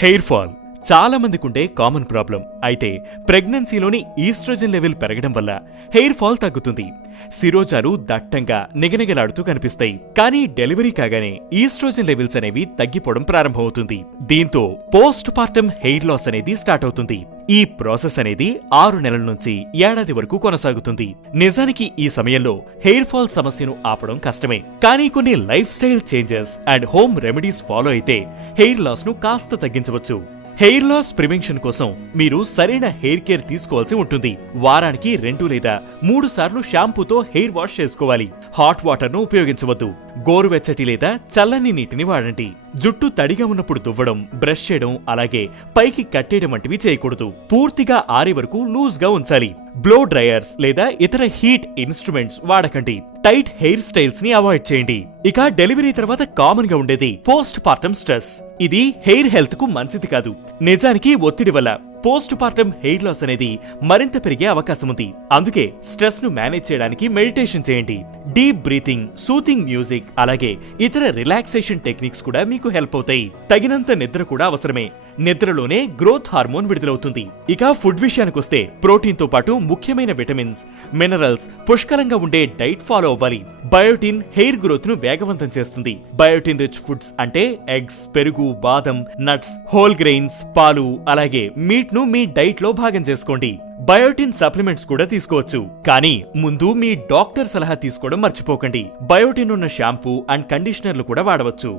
Hair fall చాలా మందికుండే common problem. అయితే ప్రెగ్నెన్సీలోని oestrogen level పెరగడం వల్ల హెయిర్ ఫాల్ తగ్గుతుంది. శిరోజాలు దట్టంగా నిగనిగలాడుతూ కనిపిస్తాయి. కానీ డెలివరీ కాగానే ఈస్ట్రోజన్ లెవెల్స్ అనేవి తగ్గిపోవడం ప్రారంభమవుతుంది. దీంతో పోస్ట్ పార్టమ్ హెయిర్ లాస్ అనేది స్టార్ట్ అవుతుంది. ఈ ప్రాసెస్ అనేది 6 నెలల నుంచి ఏడాది వరకు కొనసాగుతుంది. నిజానికి ఈ సమయంలో హెయిర్ ఫాల్ సమస్యను ఆపడం కష్టమే. కానీ కొన్ని life style changes and home remedies follow అయితే హెయిర్ లాస్ ను కాస్త తగ్గించవచ్చు. హెయిర్ లాస్ ప్రివెన్షన్ కోసం మీరు సరైన హెయిర్ కేర్ తీసుకోవాల్సి ఉంటుంది. వారానికి 2 లేదా 3 సార్లు షాంపూతో హెయిర్ వాష్ చేసుకోవాలి. హాట్ వాటర్ ను ఉపయోగించవద్దు. గోరువెచ్చటి లేదా చల్లని నీటిని వాడండి. జుట్టు తడిగా ఉన్నప్పుడు దువ్వడం, బ్రష్ చేయడం, అలాగే పైకి కట్టేయడం వంటివి చేయకూడదు. పూర్తిగా ఆరే వరకు లూజ్ గా ఉంచాలి. బ్లో డ్రైయర్స్ లేదా ఇతర హీట్ ఇన్స్ట్రుమెంట్స్ వాడకండి. టైట్ హెయిర్ స్టైల్స్ ని అవాయిడ్ చేయండి. ఇక డెలివరీ తర్వాత కామన్ గా ఉండేది పోస్ట్ పార్టమ్ స్ట్రెస్. ఇది హెయిర్ హెల్త్ కు మంచిది కాదు. నిజానికి ఒత్తిడి వల్ల పోస్ట్ పార్టమ్ హెయిర్ లాస్ అనేది మరింత పెరిగే అవకాశం ఉంది. అందుకే స్ట్రెస్ ను మేనేజ్ చేయడానికి మెడిటేషన్ చేయండి. డీప్ బ్రీతింగ్, సూతింగ్ మ్యూజిక్, అలాగే ఇతర రిలాక్సేషన్ టెక్నిక్స్ కూడా మీకు హెల్ప్ అవుతాయి. తగినంత నిద్ర కూడా అవసరమే. నిద్రలోనే గ్రోత్ హార్మోన్ విడుదలవుతుంది. ఇక ఫుడ్ విషయానికొస్తే ప్రోటీన్ తో పాటు ముఖ్యమైన విటమిన్స్, మినరల్స్ పుష్కలంగా ఉండే డైట్ ఫాలో అవ్వాలి. బయోటిన్ హెయిర్ గ్రోత్ ను వేగవంతం చేస్తుంది. బయోటిన్ రిచ్ ఫుడ్స్ అంటే ఎగ్స్, పెరుగు, బాదం, నట్స్, హోల్ గ్రెయిన్స్, పాలు, అలాగే మీట్ ను మీ డైట్ లో భాగం చేసుకోండి. బయోటిన్ సప్లిమెంట్స్ కూడా తీసుకోవచ్చు. కానీ ముందు మీ డాక్టర్ సలహా తీసుకోవడం మర్చిపోకండి. బయోటిన్ ఉన్న షాంపూ అండ్ కండిషనర్లు కూడా వాడవచ్చు.